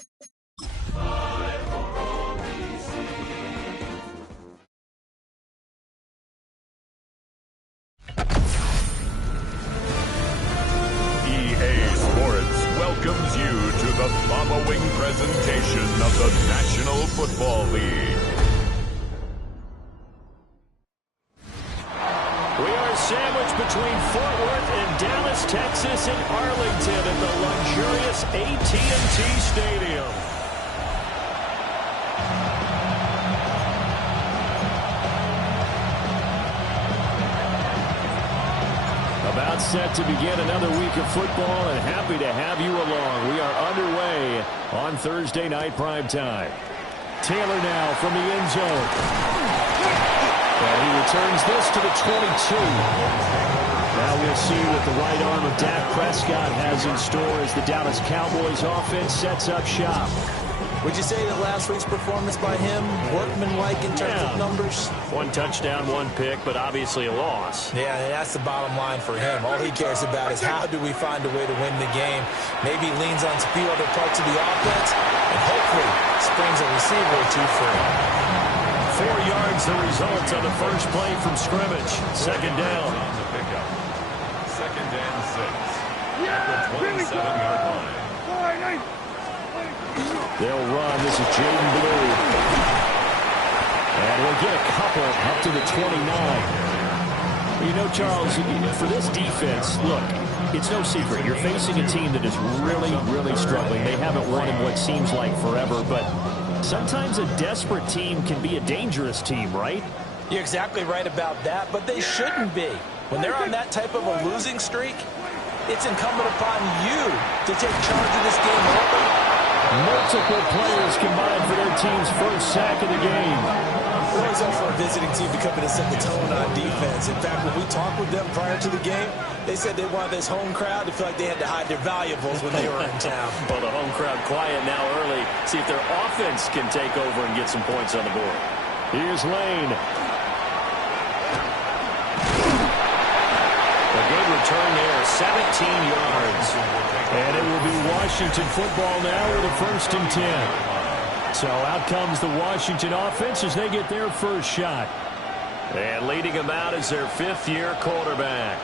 EA Sports welcomes you to the following presentation of the National Football League. We are sandwiched between Fort Worth and Dallas, Texas, and Arlington at the luxurious AT&T Stadium. About set to begin another week of football, and happy to have you along. We are underway on Thursday night primetime. Taylor now from the end zone. And he returns this to the 22. Now we'll see what the right arm of Dak Prescott has in store as the Dallas Cowboys offense sets up shop. Would you say that last week's performance by him, workmanlike in terms of numbers? One touchdown, one pick, but obviously a loss. Yeah, and that's the bottom line for him. All he cares about is how do we find a way to win the game. Maybe leans on a few other parts of the offense, and hopefully springs a receiver or two free. 4 yards the result on the first play from scrimmage. Second down. Second and 6. At the 27-yard line. They'll run. This is Jaden Blue. And we'll get a couple up to the 29. You know, Charles, for this defense, look, it's no secret. You're facing a team that is really, really struggling. They haven't won in what seems like forever, but sometimes a desperate team can be a dangerous team, right? You're exactly right about that, but they shouldn't be. When they're on that type of a losing streak, it's incumbent upon you to take charge of this game early. Multiple players combined for their team's first sack of the game. Always up for a visiting team to come in and set the tone on defense. In fact, when we talked with them prior to the game, they said they wanted this home crowd to feel like they had to hide their valuables when they were in town. Well, the home crowd quiet now early. See if their offense can take over and get some points on the board. Here's Lane. A good return there, 17 yards. And it will be Washington football now with a 1st and 10. So out comes the Washington offense as they get their first shot. And leading them out is their 5th-year quarterback.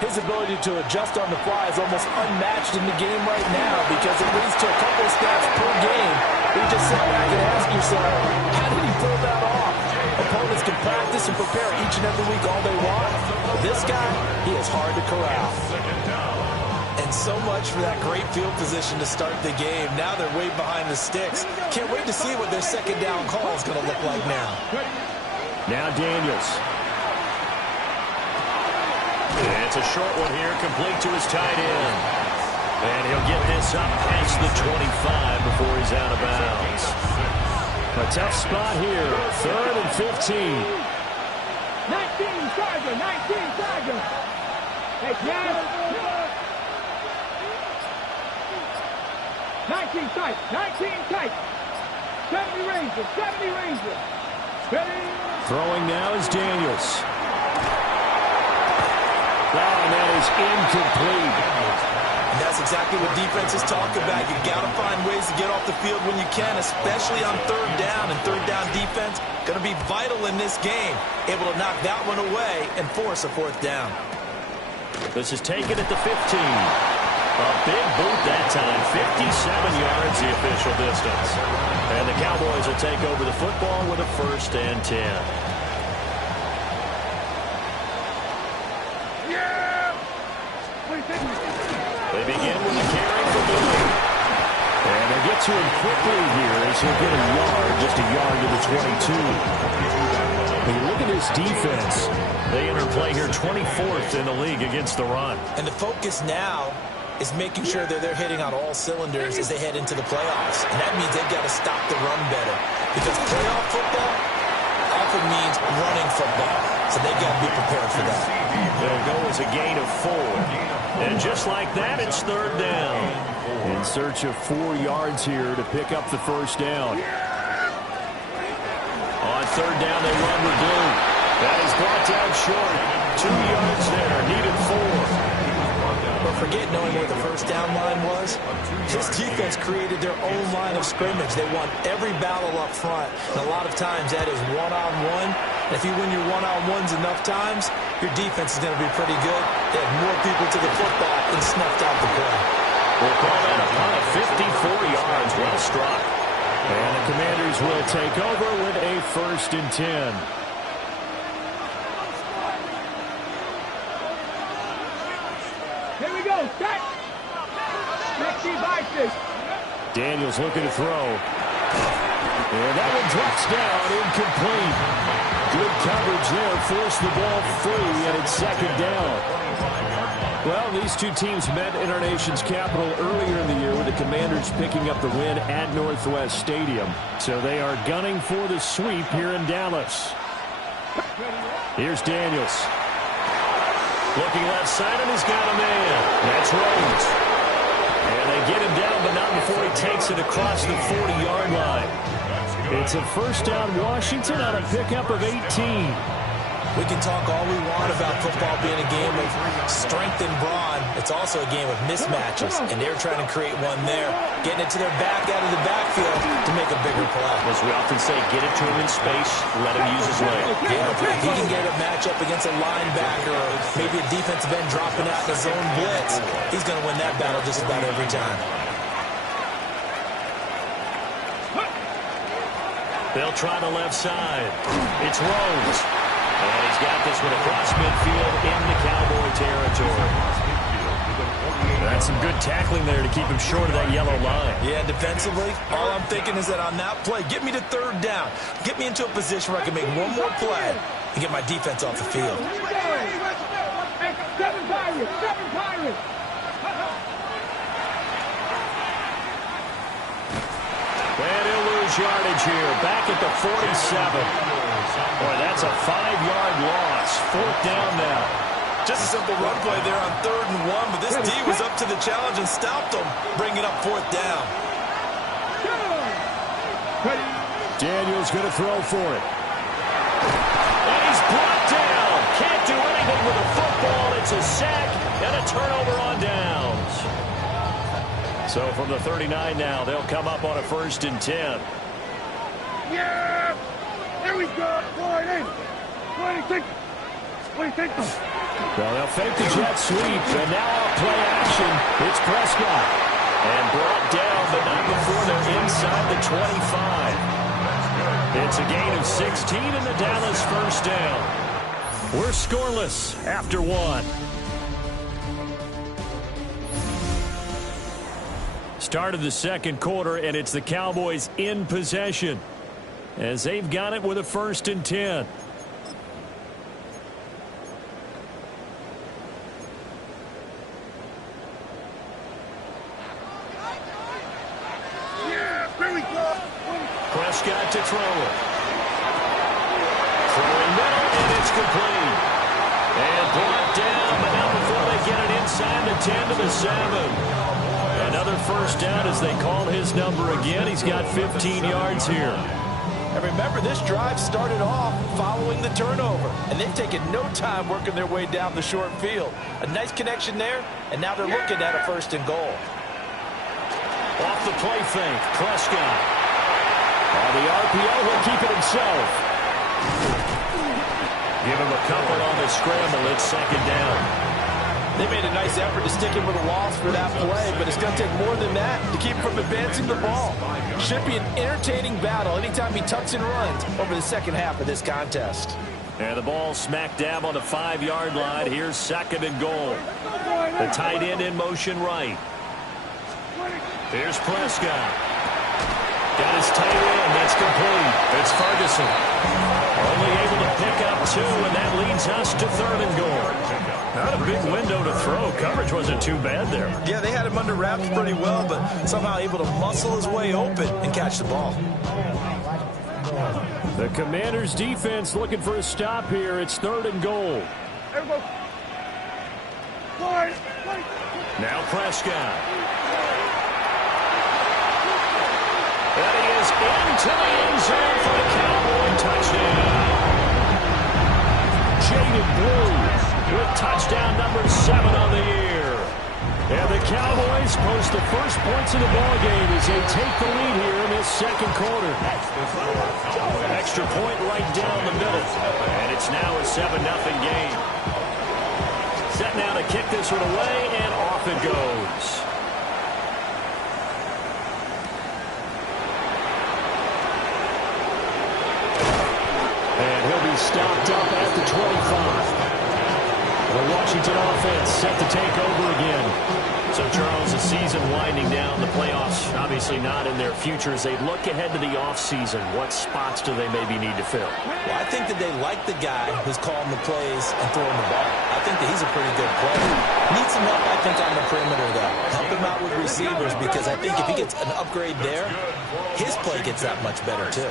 His ability to adjust on the fly is almost unmatched in the game right now because it leads to a couple of snaps per game. You just sit back and ask yourself, how did he pull that off? Opponents can practice and prepare each and every week all they want. But this guy, he is hard to corral. And so much for that great field position to start the game. Now they're way behind the sticks. Can't wait to see what their second down call is going to look like now. Now Daniels. And it's a short one here, complete to his tight end. And he'll get this up past the 25 before he's out of bounds. A tough spot here, 3rd and 15. 19 Tiger, 19 Tiger. Hey, Chad. 19 tight, 19 tight. 70 Ranger, 70 Ranger. Ready? Throwing now is Daniels. And that is incomplete. And that's exactly what defenses talk about. You got to find ways to get off the field when you can, especially on 3rd down. And 3rd down defense going to be vital in this game. Able to knock that one away and force a 4th down. This is taken at the 15. A big boot that time, 57 yards the official distance. And the Cowboys will take over the football with a 1st and 10. Yeah! They begin with a carry for Blue. And they get to him quickly here as he'll get a yard, just a yard to the 22. Hey, look at this defense. They enter play here 24th in the league against the run. And the focus now is making sure that they're hitting on all cylinders as they head into the playoffs. And that means they've got to stop the run better. Because playoff football often means running football. So they've got to be prepared for that. They'll go as a gain of 4. And just like that, it's 3rd down. In search of 4 yards here to pick up the 1st down. On 3rd down, they run Redoux. That is brought down short. 2 yards there, needed 4. forget knowing what the first down line was. This defense created their own line of scrimmage. They won every battle up front, and a lot of times that is one-on-one. If you win your one-on-ones enough times, your defense is going to be pretty good. They had more people to the football and snuffed out the play. We'll call that a punt of 54 yards. Well struck. And the Commanders will take over with a 1st and 10. Here we go. Set. Next devices. Daniels looking to throw. And that one drops down, incomplete. Good coverage there, forced the ball free, and it's 2nd down. Well, these two teams met in our nation's capital earlier in the year with the Commanders picking up the win at Northwest Stadium. So they are gunning for the sweep here in Dallas. Here's Daniels. Looking left side, and he's got a man. That's Rhodes. And they get him down, but not before he takes it across the 40-yard line. It's a 1st down Washington on a pickup of 18. We can talk all we want about football being a game of strength and brawn. It's also a game of mismatches, and they're trying to create one there. Getting it to their back out of the backfield to make a bigger play. As we often say, get it to him in space, let him use his leg. Yeah, if he can get a matchup against a linebacker or maybe a defensive end dropping out in a zone blitz, he's going to win that battle just about every time. They'll try the left side. It's Rhodes. And he's got this one across midfield into Cowboy territory. That's some good tackling there to keep him short of that yellow line. Yeah, defensively, all I'm thinking is that on that play, get me to 3rd down. Get me into a position where I can make one more play and get my defense off the field. Hey, 7 Pirates. 7 Pirates. And he'll lose yardage here. Back at the 47. Boy, that's a 5-yard loss. 4th down now. Just a simple run play there on 3rd and 1, but this D was up to the challenge and stopped them, bringing up 4th down. Daniels going to throw for it. And he's brought down. Can't do anything with the football. It's a sack and a turnover on downs. So from the 39 now, they'll come up on a 1st and 10. Yeah! Here we go! 26! Well, they'll fake the jet sweep, and now off play action. It's Prescott. And brought down, but not before they're inside the 25. It's a gain of 16 in the Dallas 1st down. We're scoreless after 1. Start of the 2nd quarter, and it's the Cowboys in possession as they've got it with a 1st and 10. Prescott to throw it. Throwing middle, and it's complete. And brought down, but not before they get it inside the 10 to the 7. Another 1st down as they call his number again. He's got 15 yards here. And remember, this drive started off following the turnover, and they've taken no time working their way down the short field. A nice connection there, and now they're looking at a 1st and goal. Off the play fake, Prescott. On the RPO, he'll keep it himself. Give him a couple on the scramble. It's 2nd down. They made a nice effort to stick him with a loss for that play, but it's going to take more than that to keep him from advancing the ball. Should be an entertaining battle anytime he tucks and runs over the 2nd half of this contest. And the ball smack dab on the 5-yard line. Here's 2nd and goal. The tight end in motion right. Here's Prescott. Got his tight end. That's complete. It's Ferguson. Only able to pick up 2, and that leads us to 3rd and goal. Not a big window to throw. Coverage wasn't too bad there. Yeah, they had him under wraps pretty well, but somehow able to muscle his way open and catch the ball. The Commanders' defense looking for a stop here. It's 3rd and goal. Now Prescott. And he is into the end zone for the Cowboy touchdown. Jadon Blue with touchdown number 7 on the year. And the Cowboys post the first points of the ball game as they take the lead here in this second quarter. Extra point right down the middle. And it's now a 7-0 game. Set now to kick this one away, and off it goes. And he'll be stopped up at the 25. The Washington offense set to take over again. So, Charles, the season winding down, the playoffs obviously not in their future. As they look ahead to the offseason, what spots do they maybe need to fill? Well, I think that they like the guy who's calling the plays and throwing the ball. I think that he's a pretty good player. Needs some help, I think, on the perimeter, though. Help him out with receivers, because I think if he gets an upgrade there, his play gets that much better, too.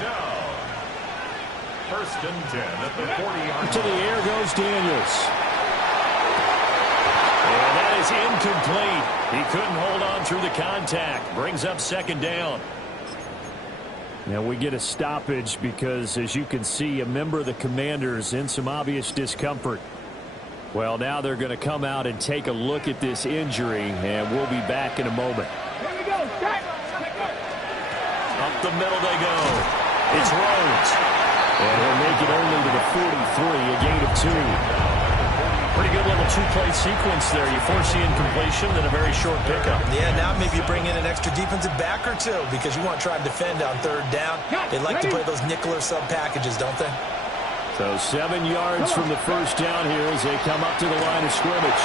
First and 10 at the 40-yard line. To the air goes Daniels. And that is incomplete. He couldn't hold on through the contact. Brings up second down. Now we get a stoppage because, as you can see, a member of the Commanders in some obvious discomfort. Well, now they're going to come out and take a look at this injury, and we'll be back in a moment. Here we go. Up the middle they go. It's Rhodes. And he'll make it only to the 43, a gain of 2. Pretty good little two-play sequence there. You force the incompletion, then a very short pickup. Yeah, now maybe you bring in an extra defensive back or two, because you want to try to defend on third down. They like to play those nickel or sub packages, don't they? So 7 yards from the first down here as they come up to the line of scrimmage.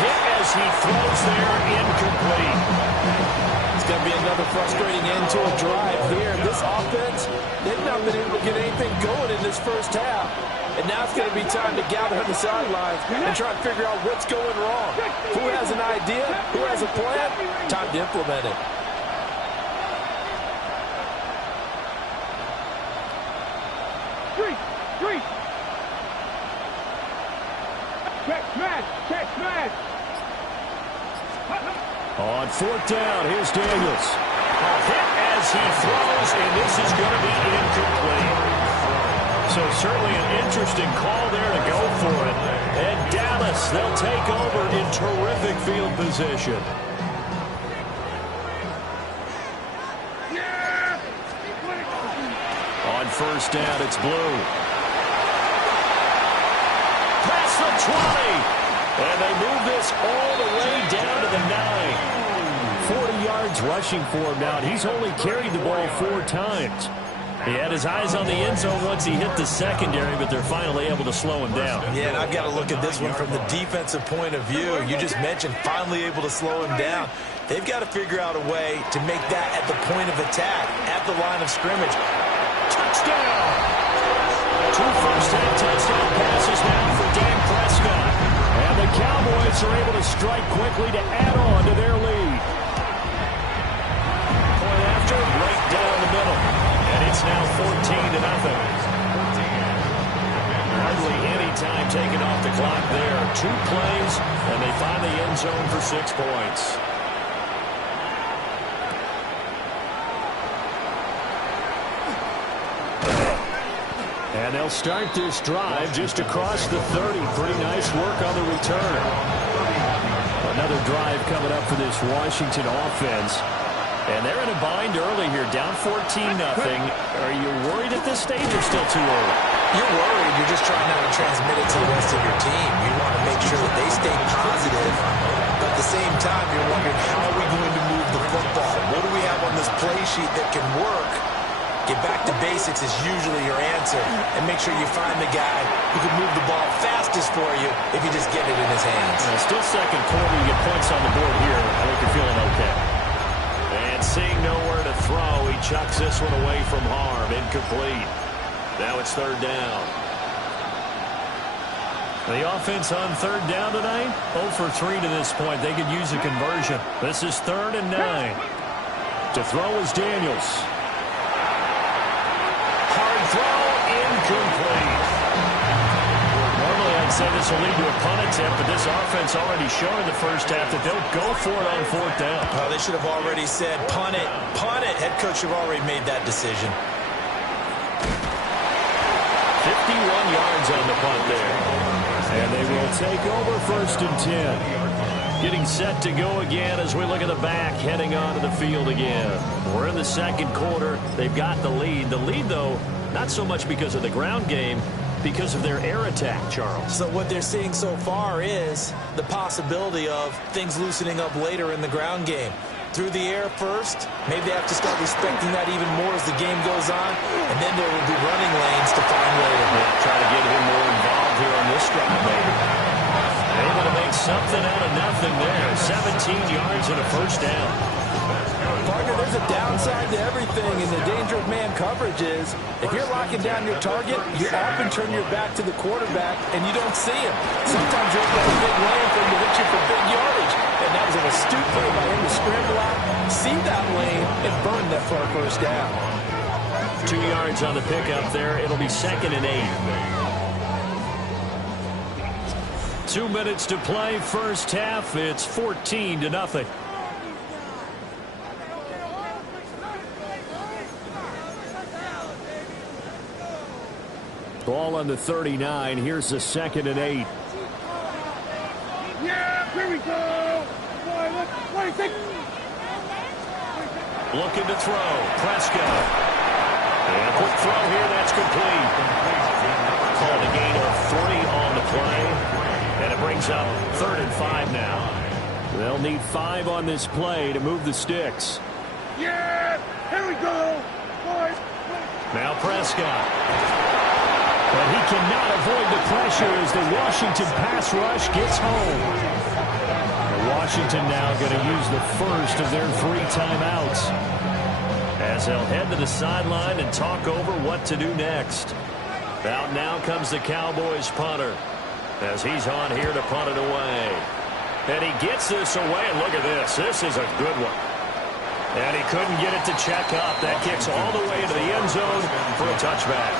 Hit as he throws there, incomplete. It's going to be another frustrating end to a drive here. This offense, they've not been able to get anything going in this first half. And now it's going to be time to gather on the sidelines and try to figure out what's going wrong. Who has an idea? Who has a plan? Time to implement it. Three. Check smash. On fourth down, here's Daniels. A hit as he throws, and this is going to be incomplete. So certainly an interesting call there to go for it. And Dallas, they'll take over in terrific field position. On first down, it's Blue. Past the 20. And they move this all the way down to the 9. 40 yards rushing for him now. He's only carried the ball 4 times. He had his eyes on the end zone once he hit the secondary, but they're finally able to slow him down. Yeah, and I've got to look at this one from the defensive point of view. You just mentioned finally able to slow him down. They've got to figure out a way to make that at the point of attack, at the line of scrimmage. Touchdown! 2 first-half touchdown passes now for Dan Prescott. And the Cowboys are able to strike quickly to add on to their lead. Point after, right down the middle. And it's now 14-0. Hardly any time taken off the clock there. 2 plays, and they find the end zone for 6 points. And they'll start this drive just across the 30. Pretty nice work on the return. Another drive coming up for this Washington offense. And they're in a bind early here, down 14-0. Are you worried at this stage or still too early? You're worried. You're just trying not to transmit it to the rest of your team. You want to make sure that they stay positive. But at the same time, you're wondering, how are we going to move the football? What do we have on this play sheet that can work? Get back to basics is usually your answer. And make sure you find the guy who can move the ball fastest for you if you just get it in his hands. Still second quarter, you get points on the board here. I think you're feeling okay. And seeing nowhere to throw, he chucks this one away from harm. Incomplete. Now it's third down. The offense on third down tonight, 0 for 3 to this point. They could use a conversion. This is 3rd and 9. To throw is Daniels. Hard throw, incomplete. Normally I'd say this will lead to a punt attempt, but this offense already showed in the first half that they'll go for it on 4th down. Well, they should have already said, punt it, punt it. Head coach should have already made that decision. 51 yards on the punt there. And they will take over 1st and 10. Getting set to go again as we look at the back, heading onto the field again. We're in the second quarter. They've got the lead. The lead, though, not so much because of the ground game, because of their air attack, Charles. So what they're seeing so far is the possibility of things loosening up later in the ground game. Through the air first, maybe they have to start respecting that even more as the game goes on, and then there will be running lanes to find later. Yeah, try to get him more involved here on this drive, maybe. Able to make something out of nothing there. 17 yards and a first down. Partner, there's a downside to everything, and the danger of man coverage is if you're locking down your target, you often turn your back to the quarterback, and you don't see him. Sometimes you're in a big lane for him to hit you for big yardage, and that was an astute play by him to scramble out, see that lane, and burn that for a first down. 2 yards on the pickup there. It'll be 2nd and 8. 2 minutes to play, first half. It's 14-0. Ball on the 39. Here's the 2nd and 8. Yeah, here we go. 26. Looking to throw. Prescott. And a quick throw here. That's complete. Called a gain of 3 on the play. And it brings up 3rd and 5 now. They'll need 5 on this play to move the sticks. Yeah, here we go. Now Prescott. But he cannot avoid the pressure as the Washington pass rush gets home. Washington now going to use the first of their 3 timeouts as they'll head to the sideline and talk over what to do next. Out now comes the Cowboys punter as he's on here to punt it away. And he gets this away, and look at this. This is a good one. And he couldn't get it to check up. That kicks all the way into the end zone for a touchback.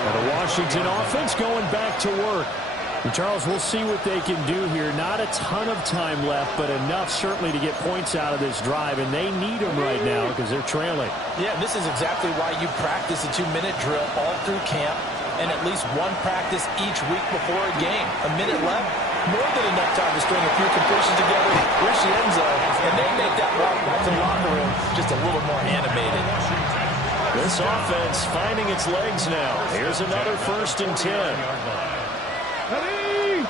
And the Washington offense going back to work. And Charles, we'll see what they can do here. Not a ton of time left, but enough certainly to get points out of this drive. And they need them right now because they're trailing. Yeah, this is exactly why you practice a 2-minute drill all through camp and at least one practice each week before a game. A minute left, more than enough time to string a few completions together, reach the end zone, and then make that walk back to the locker room just a little more animated. This offense finding its legs now. Here's another 1st and 10. Ready?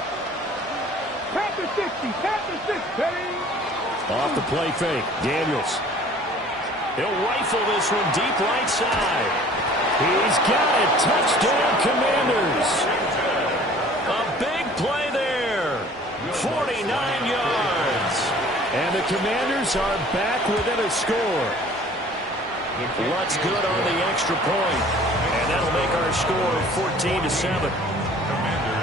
Tap the 60, tap the 6, ready? Off the play fake, Daniels. He'll rifle this one deep right side. He's got it. Touchdown, Commanders. A big play there. 49 yards. And the Commanders are back within a score. Lutz good on the extra point. And that'll make our score 14-7.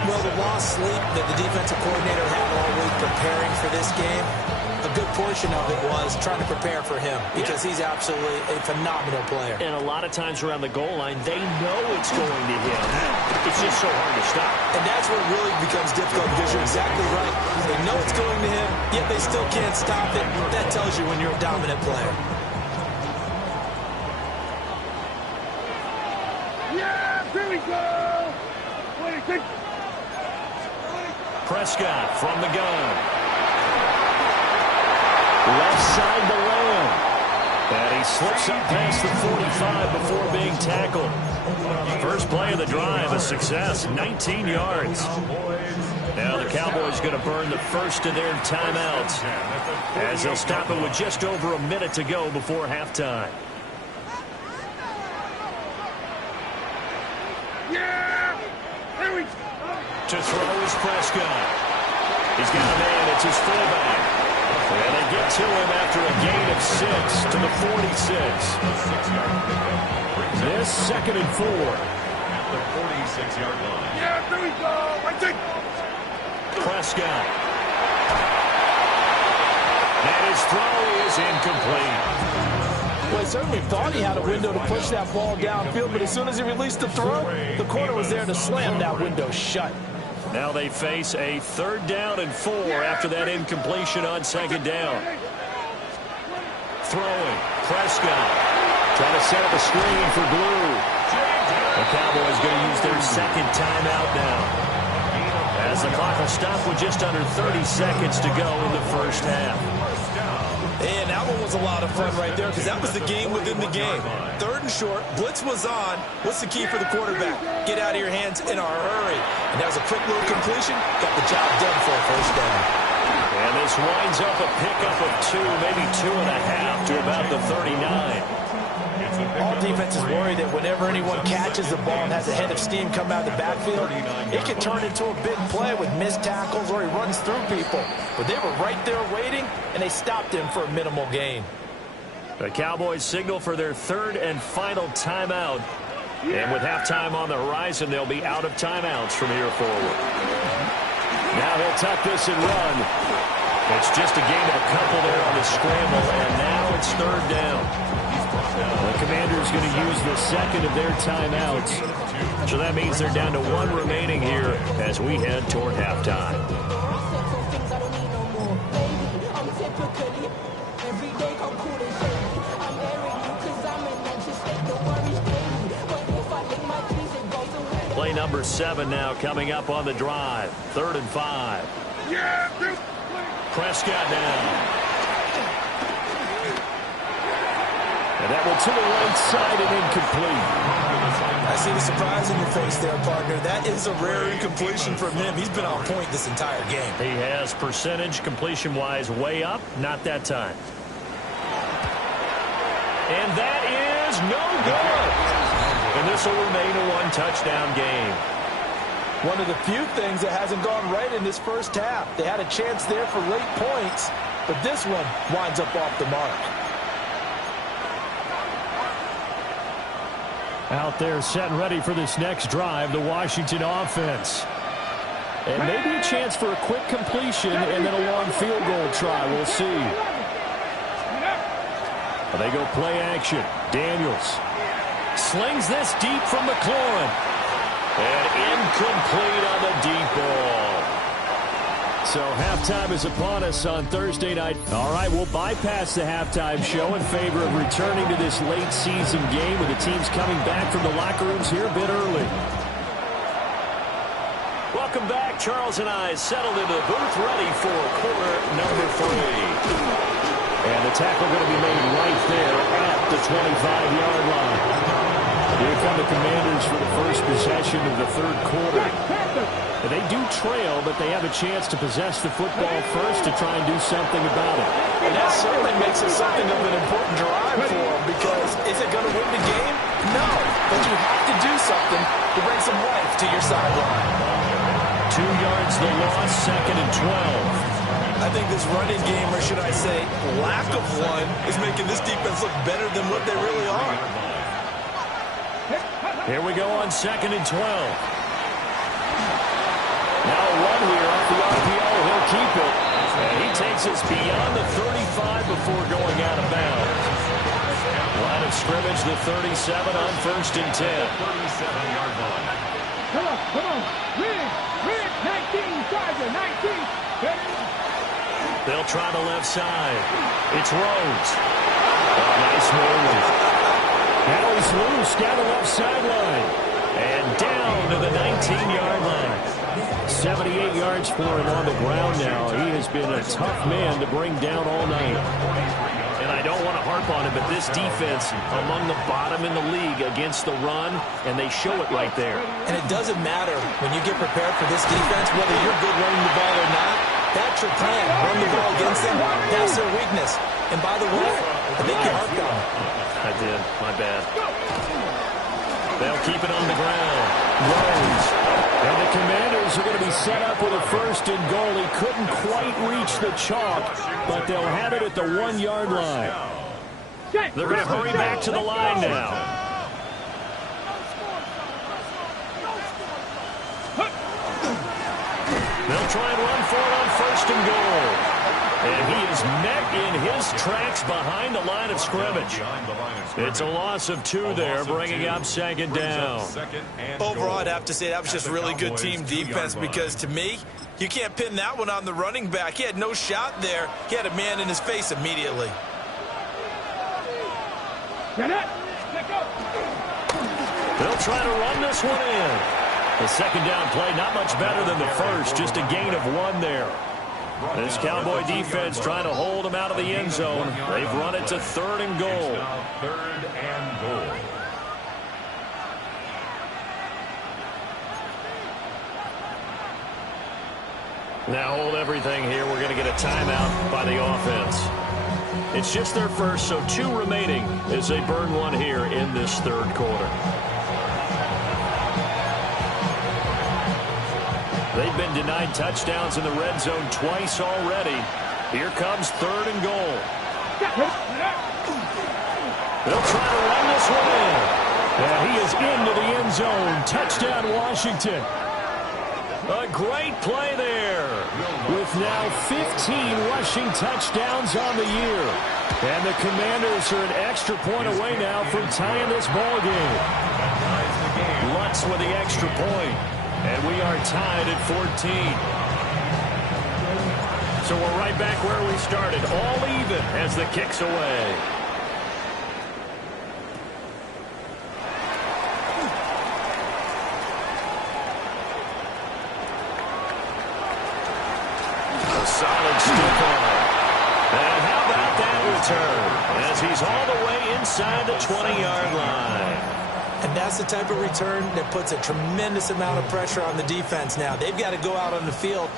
Well, the lost sleep that the defensive coordinator had all week preparing for this game, a good portion of it was trying to prepare for him because he's absolutely a phenomenal player. And a lot of times around the goal line, they know it's going to hit. It's just so hard to stop. And that's where it really becomes difficult because you're exactly right. They know it's going to him, yet they still can't stop it. That tells you when you're a dominant player. Yeah, here we go. 26. Prescott from the gun. Left side to Lamb. And he slips up past the 45 before being tackled. First play of the drive, a success, 19 yards. Now the Cowboys going to burn the first of their timeouts as they'll stop it with just over a minute to go before halftime. Yeah, here we go. To throw is Prescott. He's got a man, it's his fullback. And they get to him after a gain of 6 to the 46. This 2nd and 4. The 46-yard line. Yeah, here we go. Right there. Prescott. And his throw is incomplete. Well, he certainly thought he had a window to push that ball downfield, but as soon as he released the throw, the corner was there to slam that window shut. Now they face a 3rd down and 4 after that incompletion on 2nd down. Throwing, Prescott. Trying to set up a screen for Blue. The Cowboys going to use their 2nd timeout now. As as the clock will stop with just under 30 seconds to go in the first half. And that one was a lot of fun right there because that was the game within the game. 3rd and short, blitz was on. What's the key for the quarterback? Get out of your hands in a hurry. And that was a quick little completion. Got the job done for a first down. And this winds up a pickup of 2, maybe 2.5 to about the 39. All defenses worry that whenever anyone catches the ball and has a head of steam come out of the backfield, it can turn into a big play with missed tackles or he runs through people. But they were right there waiting, and they stopped him for a minimal gain. The Cowboys signal for their 3rd and final timeout. And with halftime on the horizon, they'll be out of timeouts from here forward. Now he'll tuck this and run. It's just a gain of a couple there on the scramble, and now it's 3rd down. The Commanders going to use the 2nd of their timeouts. So that means they're down to 1 remaining here as we head toward halftime. Play number 7 now coming up on the drive. 3rd and 5. Prescott now. And that one to the right side and incomplete. I see the surprise in your face there, partner. That is a rare incompletion from him. He's been on point this entire game. He has percentage completion-wise way up. Not that time. And that is no good. And this will remain a 1-touchdown game. One of the few things that hasn't gone right in this first half. They had a chance there for late points, but this one winds up off the mark. Out there set and ready for this next drive, the Washington offense. And maybe a chance for a quick completion and then a long field goal try. We'll see. They go play action. Daniels slings this deep from McLaurin. And incomplete on the deep ball. So halftime is upon us on Thursday night. All right, we'll bypass the halftime show in favor of returning to this late season game with the teams coming back from the locker rooms here a bit early. Welcome back. Charles and I settled into the booth ready for quarter number 3. And the tackle going to be made right there at the 25-yard line. Here come the Commanders for the first possession of the 3rd quarter. And they do trail, but they have a chance to possess the football first to try and do something about it. And that certainly makes it something of an important drive for them because is it going to win the game? No. But you have to do something to bring some life to your sideline. 2 yards the loss, 2nd and 12. I think this running game, or should I say lack of one, is making this defense look better than what they really are. Here we go on 2nd and 12. Now a run here off the RPO. He'll keep it. And he takes us beyond the 35 before going out of bounds. Line of scrimmage, the 37 on 1st and 10. 37-yard line. Come on. Rig, 19, Charger, 19. They'll try the left side. It's Rhodes. Oh, nice move. Now he's loose down the left sideline. And down to the 19-yard line. 78 yards for him on the ground now. He has been a tough man to bring down all night. And I don't want to harp on it, but this defense among the bottom in the league against the run, and they show it right there. And it doesn't matter when you get prepared for this defense, whether you're good running the ball or not. That's your plan. Run the ball against them. That's their weakness. And by the way, I think you harped on it. I did. My bad. They'll keep it on the ground. Rhodes. And the Commanders are going to be set up with a 1st and goal. He couldn't quite reach the chalk, but they'll have it at the 1-yard line. They're going to hurry back to the line now. They'll try and run for it on 1st and goal. And he is met in his tracks behind the line of scrimmage. It's a loss of 2 there, bringing up 2nd down. Overall, I'd have to say that was just really good team defense because, to me, you can't pin that one on the running back. He had no shot there. He had a man in his face immediately. They'll try to run this one in. The second down play, not much better than the first, just a gain of 1 there. This Cowboy defense trying to hold them out of the end zone. They've run it to 3rd and goal. Third and goal. Now hold everything here. We're going to get a timeout by the offense. It's just their first, so 2 remaining as they burn 1 here in this 3rd quarter. They've been denied touchdowns in the red zone twice already. Here comes 3rd and goal. They'll try to run this one in. And he is into the end zone. Touchdown, Washington. A great play there. With now 15 rushing touchdowns on the year. And the Commanders are an extra point away now from tying this ball game. Lutz with the extra point. And we are tied at 14. So we're right back where we started. All even as the kick's away. A solid stiff arm. And how about that return? As he's all the way inside the 20-yard line. And that's the type of return that puts a tremendous amount of pressure on the defense now. They've got to go out on the field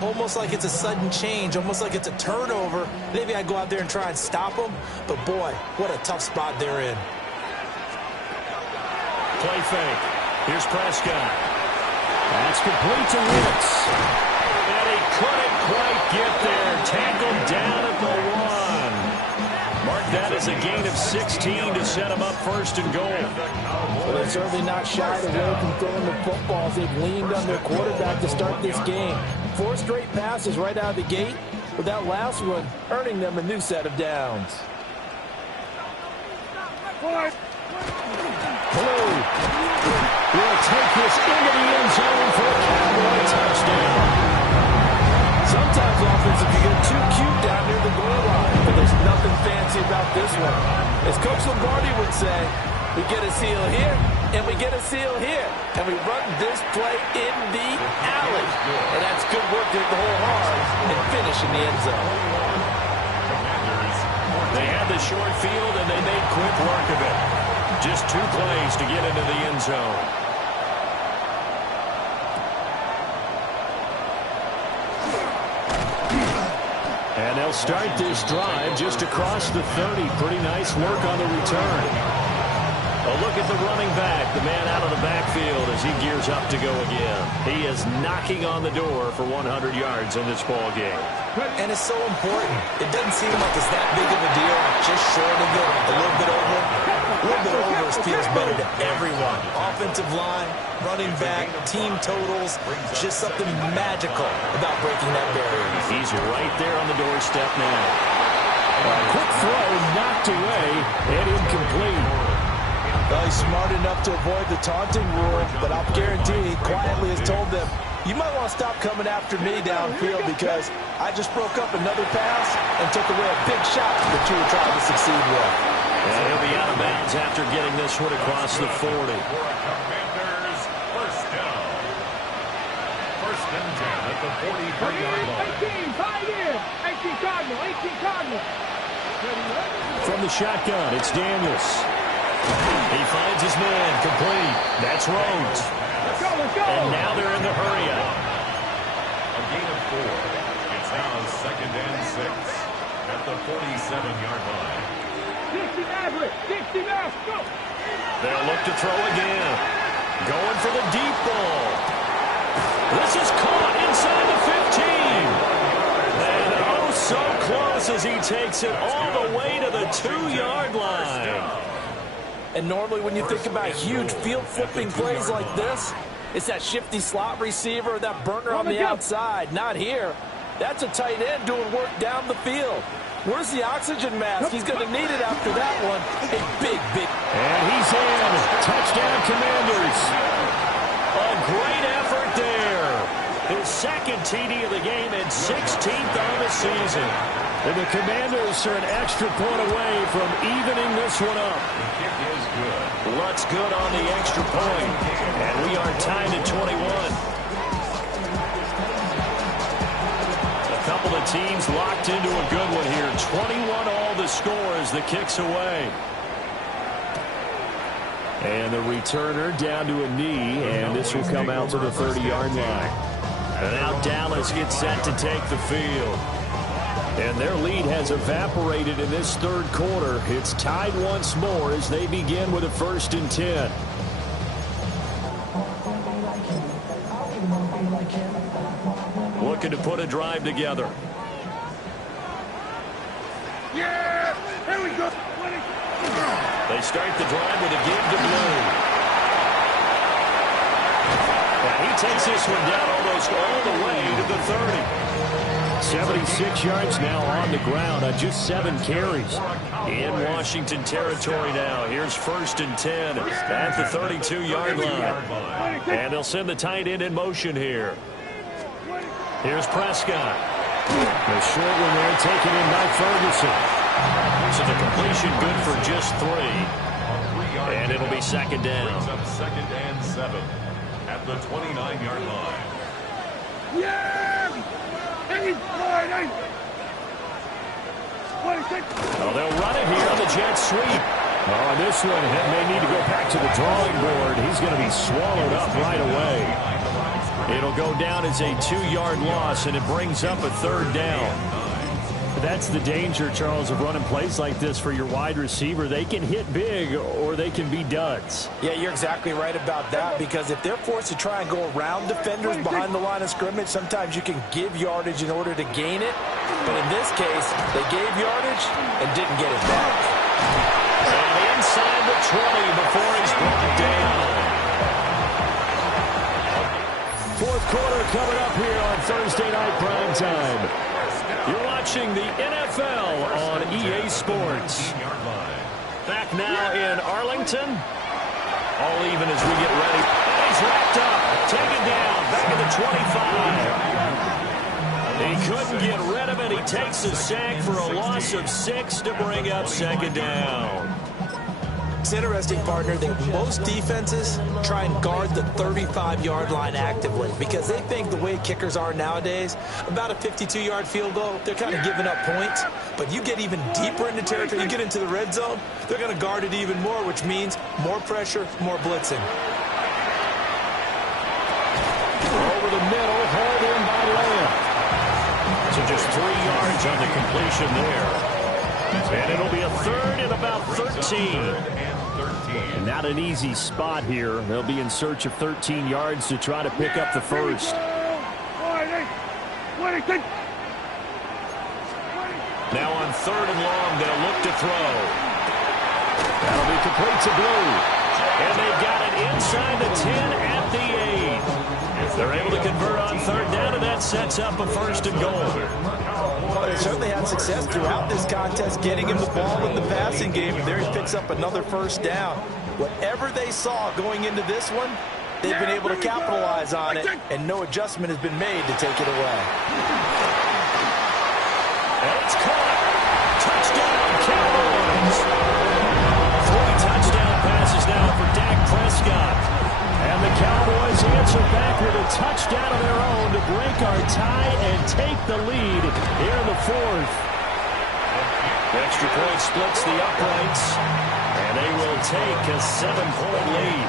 almost like it's a sudden change, almost like it's a turnover. Maybe I go out there and try and stop them, but boy, what a tough spot they're in. Play fake. Here's Prescott. That's complete to Wentz. And he couldn't quite get there. Tackled down at the 1. Mark that as a gain of 16 to set him up 1st and goal. Well, they're certainly not shied away from throwing the footballs. They've leaned on their quarterback to start this game. 4 straight passes right out of the gate, with that last one earning them a new set of downs. Blue will take this into the end zone for a Cowboy touchdown. Sometimes offense, if you get too cute down near the goal line, but there's nothing fancy about this one. As Coach Lombardi would say, we get a seal here, and we get a seal here, and we run this play in the alley. And that's good work to hit the hole hard and finish in the end zone. They had the short field, and they made quick work of it. Just 2 plays to get into the end zone. And they'll start this drive just across the 30. Pretty nice work on the return. A look at the running back, the man out of the backfield as he gears up to go again. He is knocking on the door for 100 yards in this ball game. And it's so important. It doesn't seem like it's that big of a deal. Just short of it, a little bit over. A little bit over feels better to everyone. Offensive line, running back, team totals, just something magical about breaking that barrier. He's right there on the doorstep now. A quick throw knocked away and incomplete. Well, he's smart enough to avoid the taunting rule, but I'll guarantee he quietly has told them, you might want to stop coming after me downfield because I just broke up another pass and took away a big shot that you were trying to succeed with. And he'll be out of bounds after getting this one across the 40. Commanders, first down. 1st and 10 at the 43-yard line. 18, tied in. 18 Cardinal, 18 Cardinal. From the shotgun, it's Daniels. He finds his man, complete. That's Rhodes. Let's go, let's go. And now they're in the hurry-up. A gain of 4. It's now 2nd and 6 at the 47-yard line. 60 Maverick, 60 Maverick, go. They'll look to throw again. Going for the deep ball. This is caught inside the 15. And oh, so close as he takes it all the way to the 2-yard line. And normally when you think about huge field-flipping plays like this, it's that shifty slot receiver, that burner on the outside. Not here. That's a tight end doing work down the field. Where's the oxygen mask? He's going to need it after that one. A big. And he's in. Touchdown, Commanders. A great effort there. His 2nd TD of the game and 16th on the season. And the Commanders are an extra point away from evening this one up. The kick is good. Lutt's good on the extra point. And we are tied at 21. A couple of teams locked into a good one here. 21 all the score as the kick's away. And the returner down to a knee, and this will come out to the 30-yard line. And now Dallas gets set to take the field. And their lead has evaporated in this third quarter. It's tied once more as they begin with a 1st and 10. Looking to put a drive together. Yeah! Here we go! They start the drive with a give to Blue. And he takes this one down almost all the way to the 30. 76 yards now on the ground on just 7 carries. In Washington territory now. Here's 1st and 10 at the 32-yard line. And they'll send the tight end in motion here. Here's Prescott. The short one there taken in by Ferguson. So the completion good for just 3. And it'll be 2nd down. Brings up 2nd and 7 at the 29-yard line. Yeah! Hey, boy, Oh, they'll run it here on the jet sweep. Oh, and this one may need to go back to the drawing board. He's going to be swallowed up right away. It'll go down as a 2-yard loss, and it brings up a 3rd down. That's the danger, Charles, of running plays like this for your wide receiver. They can hit big or they can be duds. Yeah, you're exactly right about that, because if they're forced to try and go around defenders behind the line of scrimmage, sometimes you can give yardage in order to gain it. But in this case, they gave yardage and didn't get it back. And inside the 20 before he's brought down. 4th quarter coming up here on Thursday Night Prime Time. You're watching the NFL on EA Sports. Back now in Arlington. All even as we get ready. And he's wrapped up. Taken down. Back at the 25. He couldn't get rid of it. He takes a sack for a loss of 6 to bring up 2nd down. It's interesting, partner, that most defenses try and guard the 35-yard line actively because they think the way kickers are nowadays, about a 52-yard field goal, they're kind of giving up points. But you get even deeper into territory, you get into the red zone, they're going to guard it even more, which means more pressure, more blitzing. Over the middle, hauled in by Lamb. So just 3 yards on the completion there. And it'll be a 3rd and about 13. And not an easy spot here. They'll be in search of 13 yards to try to pick up the 1st. Now on 3rd and long, they'll look to throw. That'll be complete to Blue. And they've got it inside the 10 at the 8. If they're able to convert on 3rd down, and that sets up a 1st and goal. Well, they certainly had success throughout this contest, getting him the ball in the passing game, and there he picks up another 1st down. Whatever they saw going into this one, they've been able to capitalize on it, and no adjustment has been made to take it away. And it's caught. Touchdown, Cowboys. 3 touchdown passes now for Dak Prescott. And the Cowboys answer back with a touchdown of their own to break our tie and take the lead here in the 4th. The extra point splits the uprights, and they will take a 7-point lead.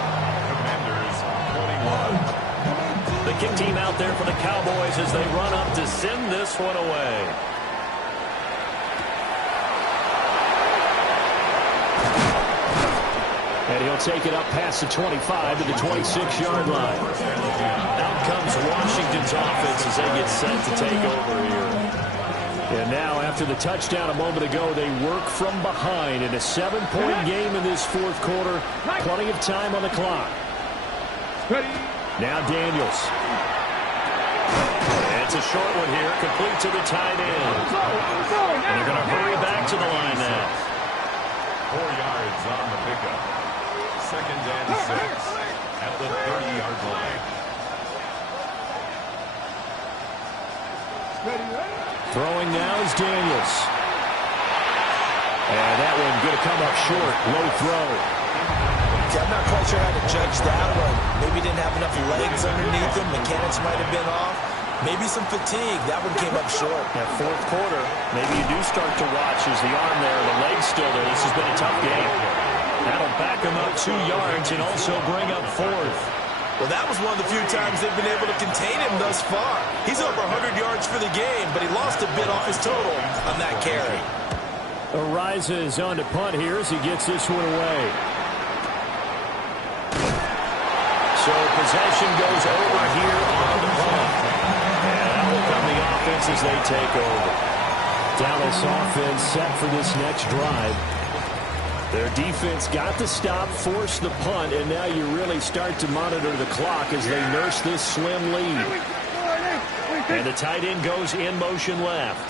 Commanders 21. The kick team out there for the Cowboys as they run up to send this one away. And he'll take it up past the 25 to the 26-yard line. Out comes Washington's offense as they get set to take over here. And now, after the touchdown a moment ago, they work from behind in a 7-point game in this 4th quarter. Plenty of time on the clock. Now Daniels. It's a short one here, complete to the tight end. And they're going to hurry back to the line now. 4 yards on the pickup. 2nd and 6 at the 30-yard line. Throwing now is Daniels. And that one going to come up short. Low throw. I'm not quite sure how to judge that one. Maybe didn't have enough legs underneath him. Mechanics might have been off. Maybe some fatigue. That one came up short. That fourth quarter, maybe you do start to watch as the arm there, the leg's still there. This has been a tough game. That'll back him up 2 yards and also bring up fourth. Well, that was one of the few times they've been able to contain him thus far. He's over 100 yards for the game, but he lost a bit off his total on that carry. Ariza is on to punt here as he gets this one away. So possession goes over here on the punt. And that will come the offense as they take over. Dallas offense set for this next drive. Their defense got the stop, forced the punt, and now you really start to monitor the clock as they nurse this slim lead. And the tight end goes in motion left.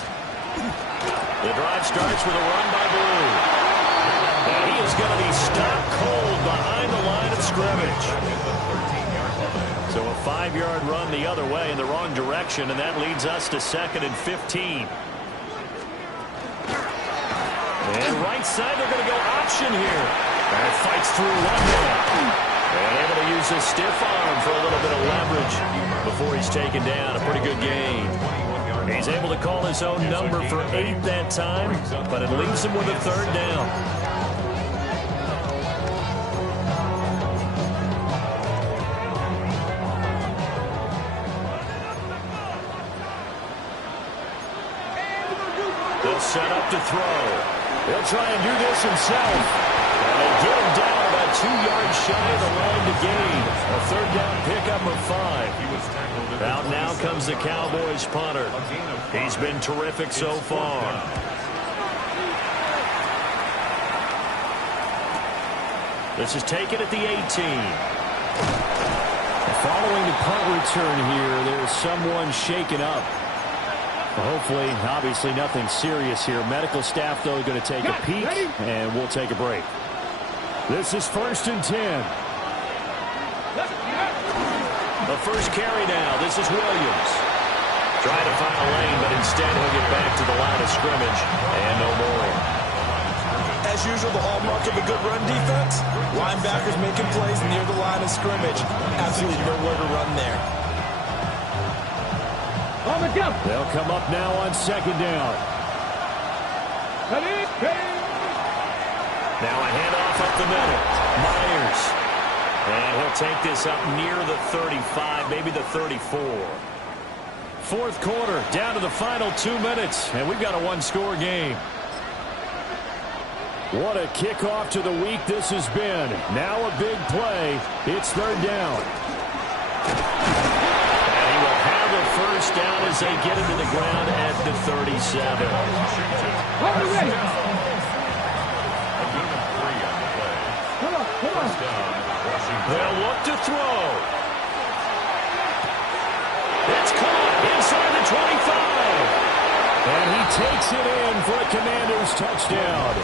The drive starts with a run by Blue. And he is going to be stopped cold behind the line of scrimmage. So a 5-yard run the other way in the wrong direction, and that leads us to 2nd and 15. And right side, they're going to go option here. And it fights through one man. And able to use his stiff arm for a little bit of leverage before he's taken down. A pretty good gain. He's able to call his own number for 8 that time, but it leaves him with a 3rd down. They'll set up to throw. He'll try and do this himself. And they get him down about 2 yards shy of the line to gain. A 3rd down pickup of 5. Out now comes the Cowboys punter. He's been terrific so far. This is taken at the 18. Following the punt return here, there's someone shaken up. Hopefully, obviously nothing serious here. Medical staff, though, going to take a peek, and we'll take a break. This is 1st and 10. The first carry now. This is Williams. Trying to find a lane, but instead he'll get back to the line of scrimmage. And no more. As usual, the hallmark of a good run defense, linebackers making plays near the line of scrimmage. Absolutely nowhere to run there. They'll come up now on 2nd down. Now a handoff up the middle. Myers. And he'll take this up near the 35, maybe the 34. 4th quarter, down to the final 2 minutes, and we've got a 1-score game. What a kickoff to the week this has been. Now a big play. It's 3rd down. And he will have the 1st down as they get him to the ground at the 37. They'll look to throw. It's caught inside the 25. And he takes it in for a Commanders touchdown.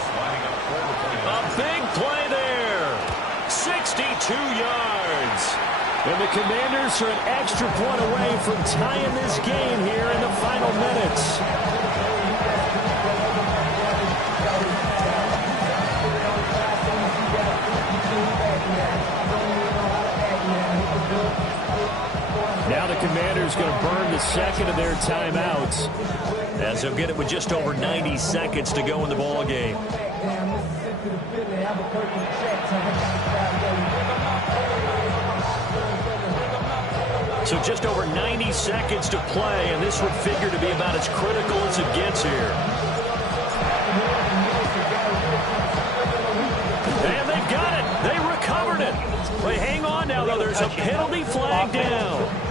A big play there. 62 yards. And the Commanders are an extra point away from tying this game here in the final minutes. Now the Commanders going to burn the 2nd of their timeouts, as they'll get it with just over 90 seconds to go in the ball game. So just over 90 seconds to play, and this would figure to be about as critical as it gets here. And they've got it. They recovered it. They hang on now, though. There's a penalty flag down.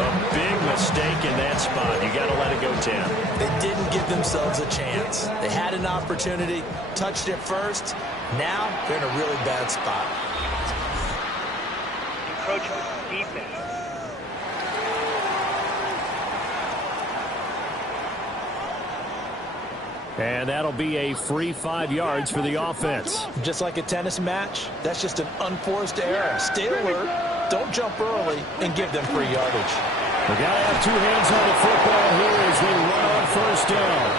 A big mistake in that spot. You got to let it go 10. They didn't give themselves a chance. They had an opportunity, touched it first. Now they're in a really bad spot. Encroachment defense. and that'll be a free 5 yards for the offense. Just like a tennis match, that's just an unforced error. Stay alert. Don't jump early and give them free yardage. They got to have two hands on the football here as they run on first down.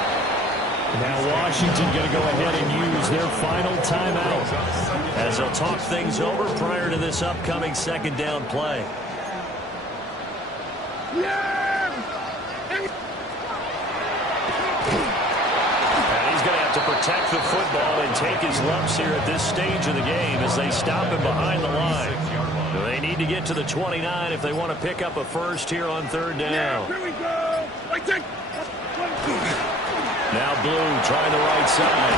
Now Washington going to go ahead and use their final timeout as they'll talk things over prior to this upcoming second down play. And he's going to have to protect the football and take his lumps here at this stage of the game as they stop him behind the line. They need to get to the 29 if they want to pick up a first here on third down. Here we go. Now Blue trying the right side.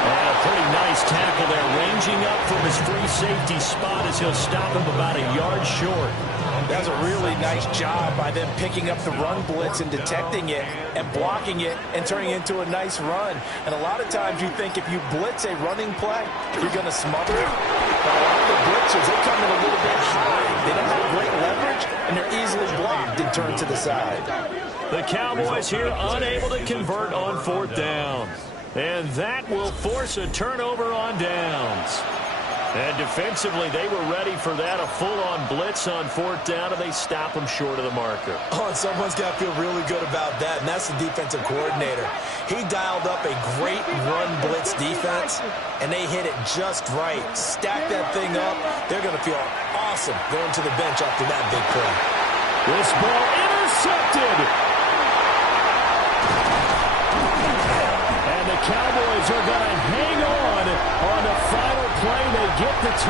And a pretty nice tackle there, ranging up from his free safety spot as he'll stop him about a yard short. That's a really nice job by them picking up the run blitz and detecting it and blocking it and turning it into a nice run. And a lot of times you think if you blitz a running play, you're going to smother it. But a lot of the blitzers, they come in a little bit high. They don't have great leverage, and they're easily blocked and turned to the side. The Cowboys here unable to convert on fourth down. And that will force a turnover on downs. And defensively, they were ready for that, a full-on blitz on fourth down, and they stop them short of the marker. Oh, and someone's got to feel really good about that, and that's the defensive coordinator. He dialed up a great run blitz defense, and they hit it just right. Stack that thing up. They're going to feel awesome going to the bench after that big play. This ball intercepted. And the Cowboys are going to hang on the final play. They get the turn.